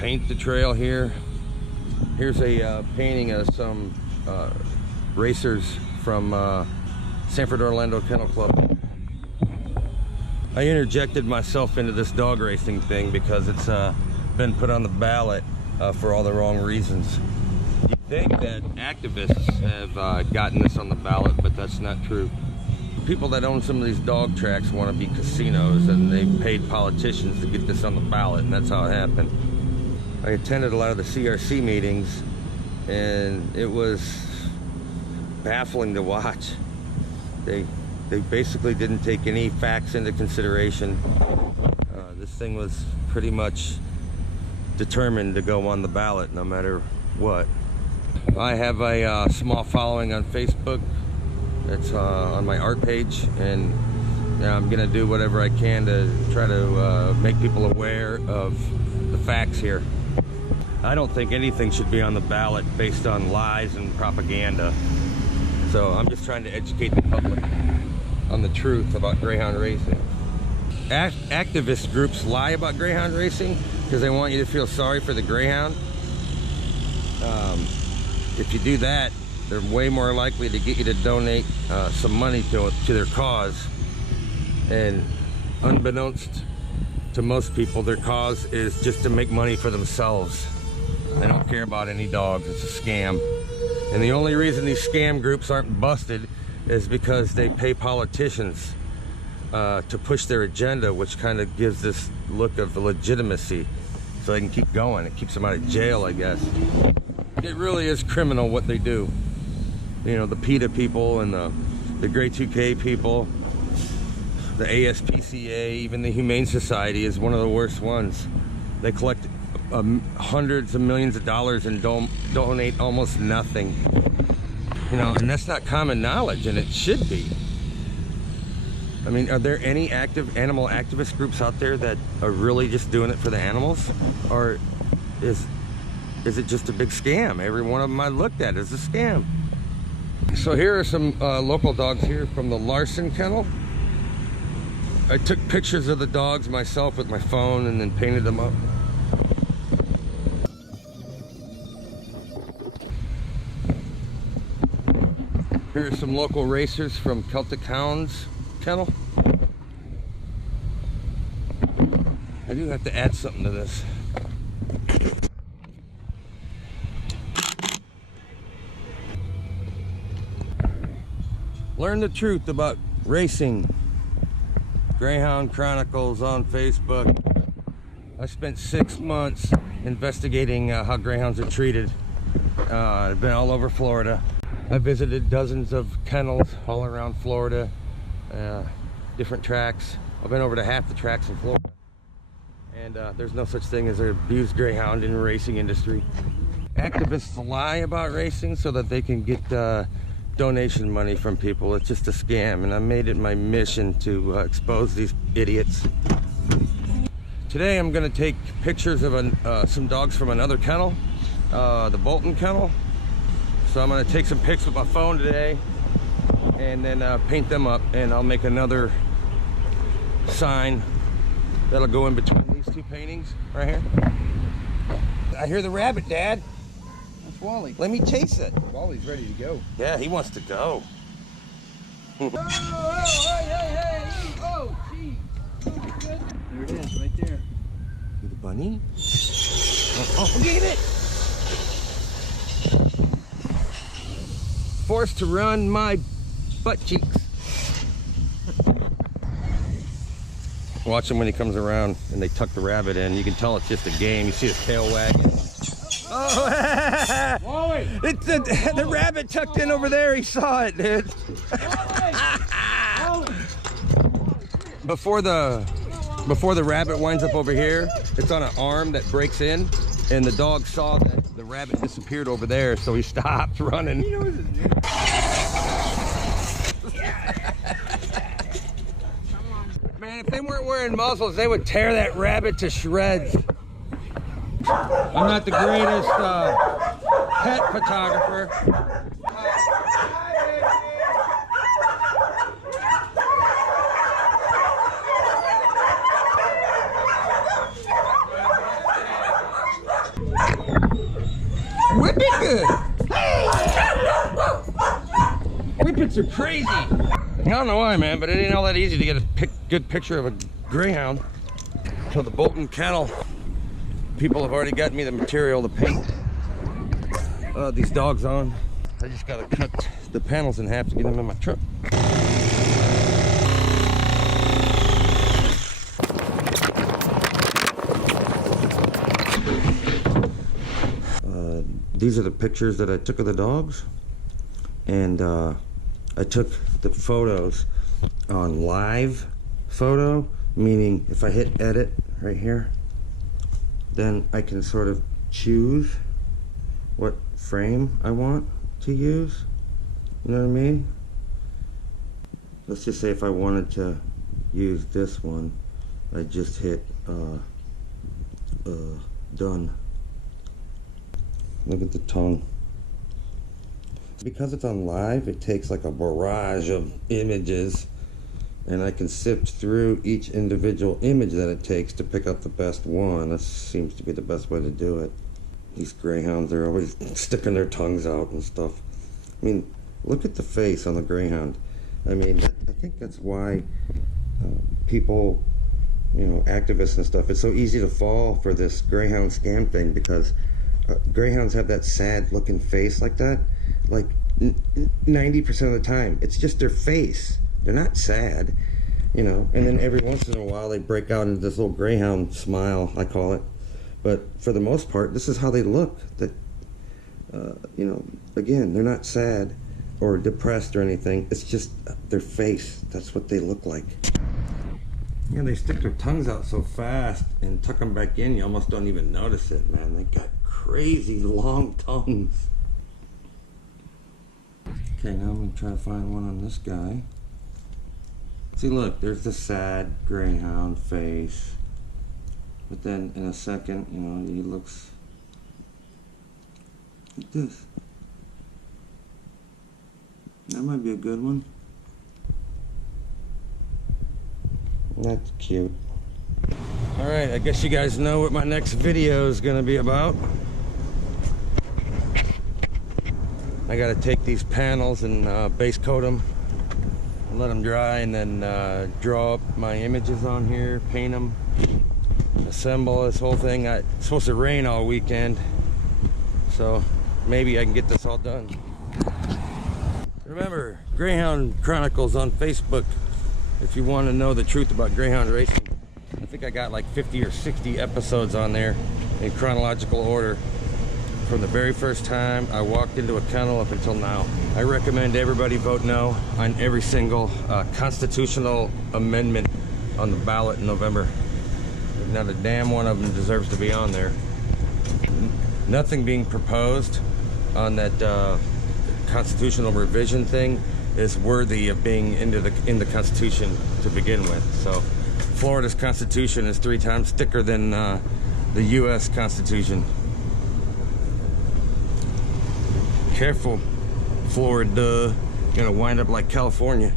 paint the trail here. Here's a painting of some racers from Sanford Orlando Kennel Club. I interjected myself into this dog racing thing because it's been put on the ballot for all the wrong reasons. You'd think that activists have gotten this on the ballot, but that's not true. People that own some of these dog tracks want to be casinos, and they paid politicians to get this on the ballot, and that's how it happened. I attended a lot of the CRC meetings, and it was baffling to watch. They basically didn't take any facts into consideration. This thing was pretty much determined to go on the ballot no matter what. I have a small following on Facebook. It's on my art page, and I'm gonna do whatever I can to try to make people aware of the facts here. I don't think anything should be on the ballot based on lies and propaganda. So I'm just trying to educate the public on the truth about greyhound racing. Activist groups lie about greyhound racing because they want you to feel sorry for the greyhound. If you do that, they're way more likely to get you to donate some money to their cause. And unbeknownst to most people, their cause is just to make money for themselves. They don't care about any dogs. It's a scam. And the only reason these scam groups aren't busted is because they pay politicians to push their agenda, which kind of gives this look of legitimacy so they can keep going. It keeps them out of jail, I guess. It really is criminal what they do. You know, the PETA people and the Grey 2K people, the ASPCA, even the Humane Society is one of the worst ones. They collect hundreds of millions of dollars and donate almost nothing. You know, and that's not common knowledge, and it should be. I mean, are there any active animal activist groups out there that are really just doing it for the animals? Or is it just a big scam? Every one of them I looked at is a scam. So here are some local dogs here from the Larson Kennel. I took pictures of the dogs myself with my phone and then painted them up. Here are some local racers from Celtic Hounds Kennel. I do have to add something to this. Learn the truth about racing. Greyhound Chronicles on Facebook. I spent 6 months investigating how greyhounds are treated. I've been all over Florida. I visited dozens of kennels all around Florida, different tracks. I've been over to half the tracks in Florida. And there's no such thing as an abused greyhound in the racing industry. Activists lie about racing so that they can get donation money from people. It's just a scam, and I made it my mission to expose these idiots. Today I'm going to take pictures of some dogs from another kennel, the Bolton Kennel. So I'm going to take some pics with my phone today and then paint them up, and I'll make another sign that'll go in between these two paintings right here. I hear the rabbit, Dad. That's Wally. Let me chase it. Wally's ready to go. Yeah, he wants to go. Oh, hey. Oh, gee. Oh, my goodness. There it is, right there. The bunny? Oh, get it! Forced to run my butt cheeks. Watch him when he comes around and they tuck the rabbit in. You can tell it's just a game. You see his tail wagging. Oh, Wally! It's the rabbit tucked in over there. He saw it, dude. Before the rabbit winds up over here, it's on an arm that breaks in, and the dog saw that the rabbit disappeared over there, so he stopped running. He knows his name. Man, if they weren't wearing muzzles, they would tear that rabbit to shreds. I'm not the greatest pet photographer. Rapids are crazy. I don't know why, man, but it ain't all that easy to get a good picture of a greyhound. So the Bolton Kennel people have already got me the material to paint these dogs on. I just gotta cut the panels in half to get them in my truck. These are the pictures that I took of the dogs, and I took the photos on live photo, meaning if I hit edit right here, then I can sort of choose what frame I want to use. You know what I mean? Let's just say if I wanted to use this one, I just hit done. Look at the tongue. Because it's on live, it takes like a barrage of images, and I can sift through each individual image that it takes to pick up the best one. That seems to be the best way to do it. These greyhounds, they're always sticking their tongues out and stuff. I mean, look at the face on the greyhound. I mean, I think that's why people, you know, activists and stuff, it's so easy to fall for this greyhound scam thing, because greyhounds have that sad looking face like that, like 90% of the time. It's just their face. They're not sad, you know, and then every once in a while they break out into this little greyhound smile, I call it. But for the most part, this is how they look. That you know, again, they're not sad or depressed or anything. It's just their face. That's what they look like. Yeah, they stick their tongues out so fast and tuck them back in, you almost don't even notice it, man. They got crazy long tongues. Okay, now I'm gonna try to find one on this guy. See, look, there's the sad greyhound face. But then in a second, you know, he looks like this. That might be a good one. That's cute. Alright, I guess you guys know what my next video is gonna be about. I gotta take these panels and base coat them and let them dry, and then draw up my images on here, paint them, assemble this whole thing. It's supposed to rain all weekend, so maybe I can get this all done. Remember, Greyhound Chronicles on Facebook if you want to know the truth about greyhound racing. I think I got like 50 or 60 episodes on there in chronological order, from the very first time I walked into a kennel up until now. I recommend everybody vote no on every single constitutional amendment on the ballot in November. Not a damn one of them deserves to be on there. Nothing being proposed on that constitutional revision thing is worthy of being in the Constitution to begin with. So Florida's Constitution is 3 times thicker than the U.S. Constitution. Careful, Florida, you're gonna wind up like California.